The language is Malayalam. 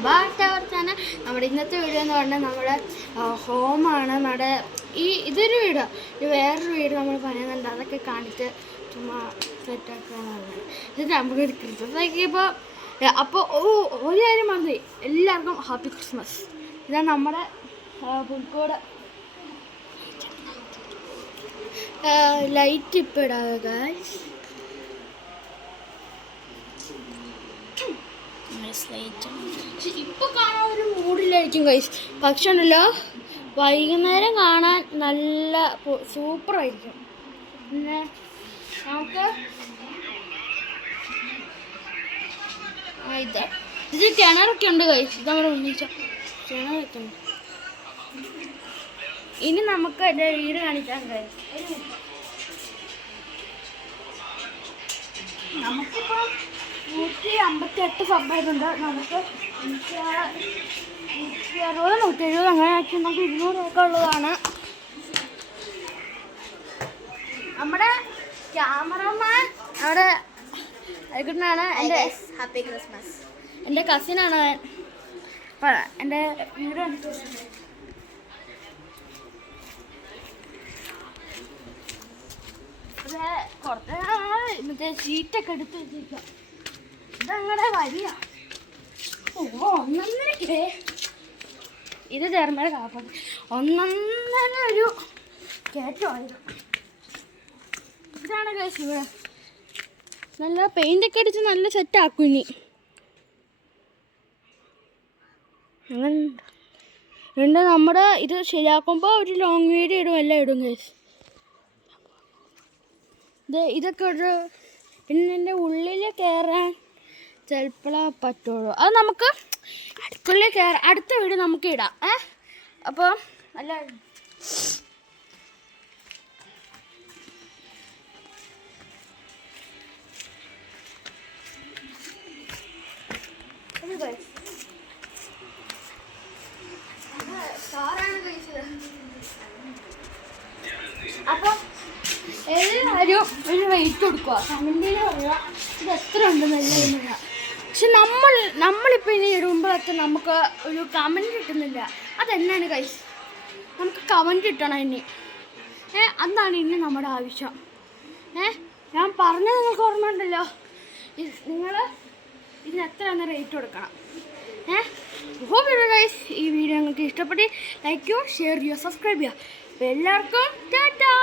സംഭവത്താണ് നമ്മുടെ ഇന്നത്തെ വീഡിയോ എന്ന് പറഞ്ഞാൽ നമ്മുടെ ഹോമാണ്. നമ്മുടെ ഇതൊരു വീഡിയോ, വേറൊരു വീഡിയോ നമ്മൾ പറയുന്നുണ്ട്, അതൊക്കെ കാണിച്ച് ചുമ്മാ സെറ്റാക്കാനാണ്. ഇത് നമുക്ക് ക്രിസ്മസ് അപ്പോൾ ഒരു കാര്യം മതി, എല്ലാവർക്കും ഹാപ്പി ക്രിസ്മസ്. ഇതാണ് നമ്മുടെ പുൽക്കോട് ലൈറ്റ് ഇപ്പോൾ ഇടാവുക ഗൈസ്. ഇപ്പൊ കാണാൻ ഒരു മൂഡിലായിരിക്കും ഗൈസ്, പക്ഷെ ഉണ്ടല്ലോ വൈകുന്നേരം കാണാൻ നല്ല സൂപ്പറായിരിക്കും. പിന്നെ നമുക്ക് ഇത് കിണറൊക്കെ ഉണ്ട് ഗൈസ്, ഇതവിടെ ഒന്നിച്ച കിണറൊക്കെ ഉണ്ട്. ഇനി നമുക്ക് എൻ്റെ വീട് കാണിക്കാൻ ഗൈസ്. നമുക്കിപ്പോൾ 158 സബ്സ്ക്രൈബുണ്ട്. നമുക്ക് 160, 170 അങ്ങനെ ആക്കി നമുക്ക് 200 ഒക്കെ ഉള്ളതാണ്. നമ്മുടെ ക്യാമറമാൻ അവിടെ ആയിക്കൊണ്ടാണ്. എൻ്റെ ഹാപ്പി ക്രിസ്മസ്. എൻ്റെ കസിനാണ് എൻ്റെ വീട്. കുറച്ച് മറ്റേ ഷീറ്റൊക്കെ എടുത്ത് വെച്ചിരിക്കാം. ഇതങ്ങനെ വരിക ഒന്നൊന്നരക്കേ ഇത് ചേർന്നാൽ കാപ്പാട് ഒന്നൊന്നര ഒരു കയറ്റമായിരുന്നു. ഇതാണ് കേസ്. ഇവിടെ നല്ല പെയിൻ്റൊക്കെ അടിച്ച് നല്ല സെറ്റാക്കും. ഇനി അങ്ങനെ നമ്മുടെ ഇത് ശരിയാക്കുമ്പോൾ ഒരു ലോങ് വീഡിയോ ഇടും, എല്ലാം ഇടും കേസ്. ഇതൊക്കെ ഒരു പിന്നെ എൻ്റെ ഉള്ളിൽ കയറാൻ ചിലപ്പോഴേ പറ്റുള്ളൂ. അത് നമുക്ക് അടുത്തുള്ളിൽ കയറാം. അടുത്ത വീട് നമുക്ക് ഇടാം. അപ്പോൾ അല്ല അപ്പം എല്ലാവരും ഒരു റേറ്റ് കൊടുക്കുക, കമൻറ്റിൽ പറയുക ഇത് എത്ര ഉണ്ടെന്നല്ല. പക്ഷെ നമ്മളിപ്പോൾ ഇനി ഇടുമ്പോഴൊക്കെ നമുക്ക് ഒരു കമൻറ്റ് കിട്ടുന്നില്ല. അതെന്നാണ് ഗൈസ്, നമുക്ക് കമൻറ്റ് കിട്ടണം ഇനി. അതാണ് ഇനി നമ്മുടെ ആവശ്യം. ഞാൻ പറഞ്ഞത് നിങ്ങൾക്ക് ഓർമ്മ ഉണ്ടല്ലോ, നിങ്ങൾ ഇതിന് എത്രയാണ് റേറ്റ് കൊടുക്കണം. ഹോപ്പ് ഗൈസ് ഈ വീഡിയോ നിങ്ങൾക്ക് ഇഷ്ടപ്പെട്ട് ലൈക്ക് ചെയ്യുക, ഷെയർ ചെയ്യുക, സബ്സ്ക്രൈബ് ചെയ്യുക. അപ്പോൾ എല്ലാവർക്കും ടാറ്റാ.